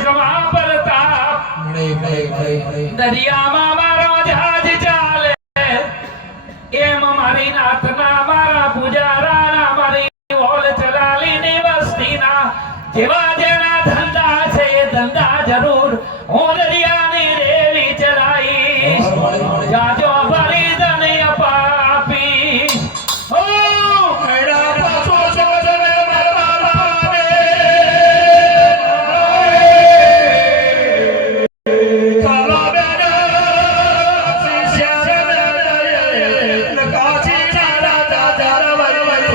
ઇશ્કમાં પરતાપ દરિયામાં મારો જહાજ ચાલે એમ મારી નાથના મારા પૂજારાના મારી ઓલ ચલાલીની વસ્તીના જેવા જેના ધંધા છે એ ધંધા જરૂર હું દરિયાની રેલી ચલાવીશ જાજો ભરી ધન અપાપી ઓ મેડા પાછો છોડને મરવાને કાલા બેડા શિષ્યા કાચી રાજા જારવઈ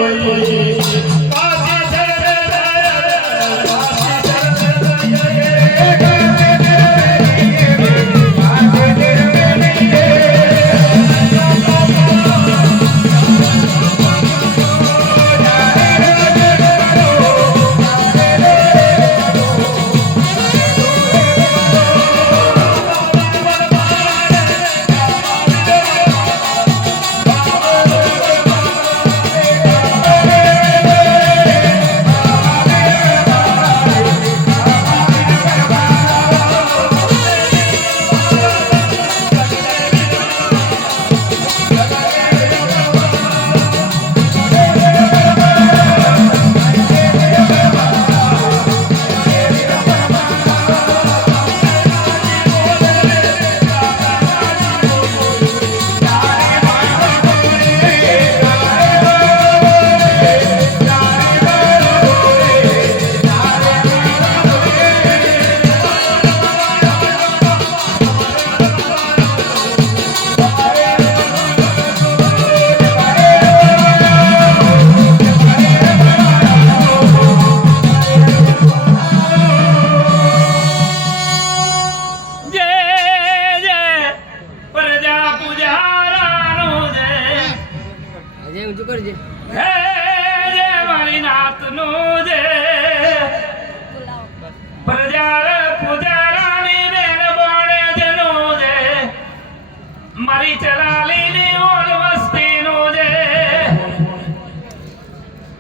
મારી ચલાલીની ઓલ વસ્તીનું જે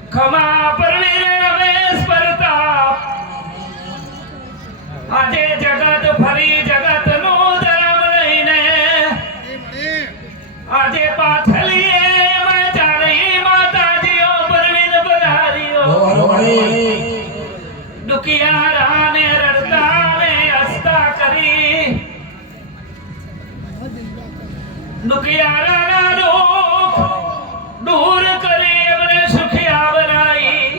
ખમા પરવીર રમેશ પરતાપ આજે જગત ફરી જગતનું ધર્મ લઈને આજે પાછલીએ ચારી માતાજીઓ પરવીન પધારીઓ દુખિયારાને રડતાને હસતા કરી દુખિયારાના દુઃખ દૂર કરી એમને સુખિયા બનાવી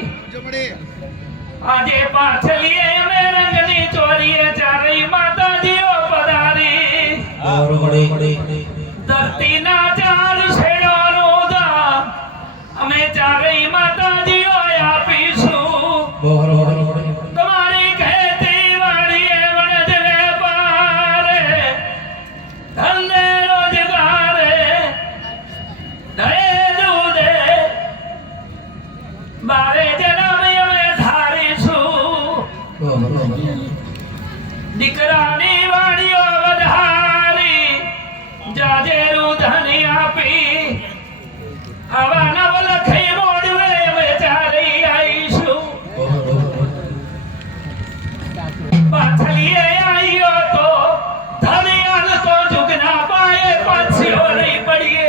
આજે પાછલીએ એમને રંગની ચોરીએ ચારેય માતાજીઓ પધારી ધરતીના ચાર છેડાનું દાન અમે ચારેય માતાજીઓ આપીશું તમારી કહેતી વાડીએ વણજને પારે ધંધે બારે જન્મ અમે ધારીશું દીકરાની વાડીઓ વધારી જાજેરું ધની આપી આવા નવ લખી મોડવે અમે ચાલી આવીશું પાછલીએ આવ્યો તો ધનિયાલ તો જુગના પાયે પાછીઓ નહીં પડીએ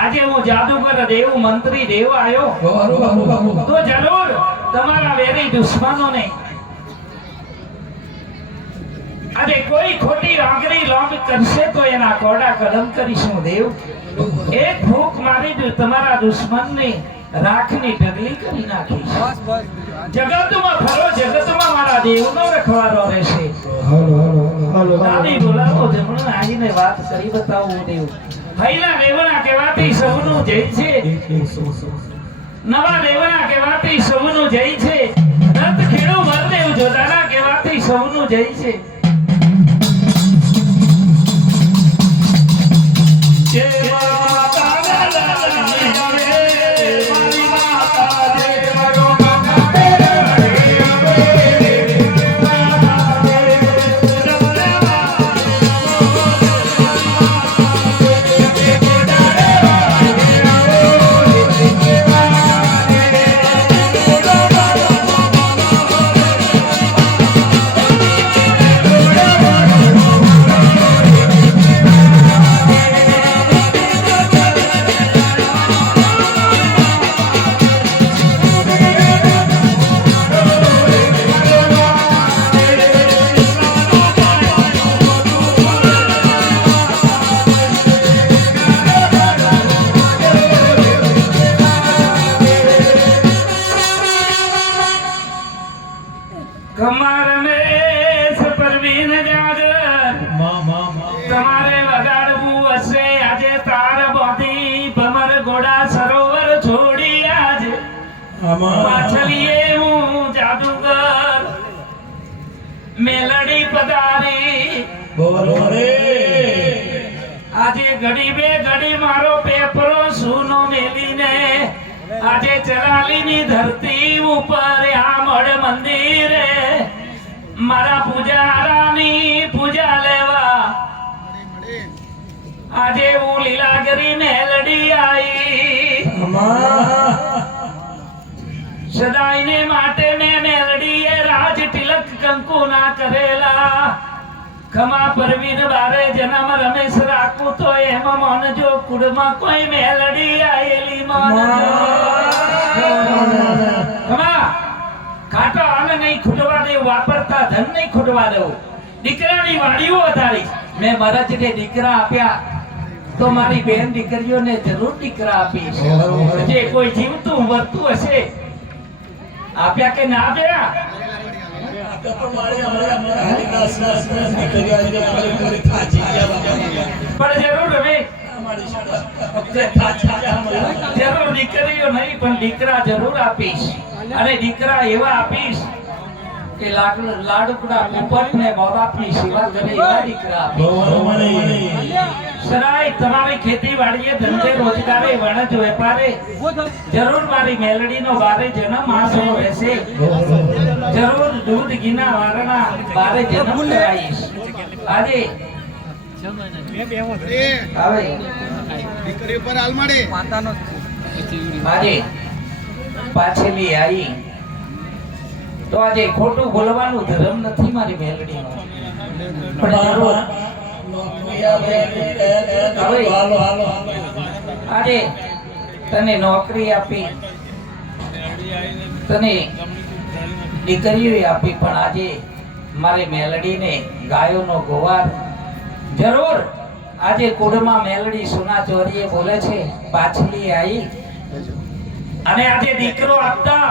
આજે હું જાદુગર દેવ મંત્રી દેવ આવ્યો તો જરૂર તમારા વેરી દુશ્મનોને આજે કોઈ ખોટી આંગળી લોંગ કરશે તો એના કોડા કદમ કરીશું દેવ એક ભૂખ મારી તમારા દુશ્મનને રાખની ઢગલી કરી નાખીશ જગતમાં ફરો જગતમાં મારા દેવનો રખવારો રહેશે દાદી બોલાવો જમણો આવીને વાત કરી બતાવું દેવ હૈલા દેવના કહેવાથી સૌનું જય છે, નવા દેવના કહેવાથી સૌનું જય છે, રથ ખેડૂ વરદેવ જોધાના કહેવાથી સૌનું જય છે. જય માતા મારી માતા જય મારો તમારે વગાડવું હશે આજે તાર બોધી ભમર ઘોડા સરોવર છોડી આજે પાછલીએ હું જાદુગર મેલડી પધારી આજે ઘડી બે ઘડી મારો પેપરો સૂનો મેલીને આજે ચલાલીની ધરતી ઉપર આમળ મંદિરે મારા પૂજારાની પૂજા લેવા આજે હું લીલાગરી મેલડી આઈ સદાયને માટે મેં મેલડીએ રાજ તિલક કંકુ ના કરેલા ખમા પરવીન બારે જન્મ રમેશ રાખું તો એમ મનજો કુળમાં કોઈ મેલડી આયેલી મનજો ખમા કાટો આને નહીં ખૂટવા દેવું, વાપરતા ધન નહીં ખૂટવા દેવું. દીકરાની વાડીઓ વધારી મેં મરજને દીકરા આપ્યા તો મારી બેન દીકરીઓને જરૂર દીકરા આપીશ. જે કોઈ જીવતું વર્તું હશે આપ્યા કે ના આપ્યા પણ જરૂર હવે જરૂર દીકરીઓ નહીં પણ દીકરા જરૂર આપીશ. અને દીકરા એવા આપીશ કે લાડુકડા પોપટને મા-બાપની સેવા કરે એવા દીકરા આપીશ. સરાય તમારી ખેતીવાડીએ ધંધે રોજગારે વણજ વેપારે જરૂર મારી મેલડીનો બારે જન્મ આસરો રહેશે. જરૂર દૂધ ઘીના વારણા બારે જન્મ કરાવીશ. આજે દીકરી પર આલમાડે આજે પાછલી આવી તો આજે ખોટું બોલવાનું ધર્મ નથી મારી મેલડીનો. આજે તને નોકરી આપી, તને દીકરીઓ આપી, પણ આજે મારી મેલડીને ગાયોનો ગોવાર જરૂર આજે કુળમાં મેલડી સોના ચોરીએ બોલે છે પાછલી આવી અને આજે દીકરો આપતા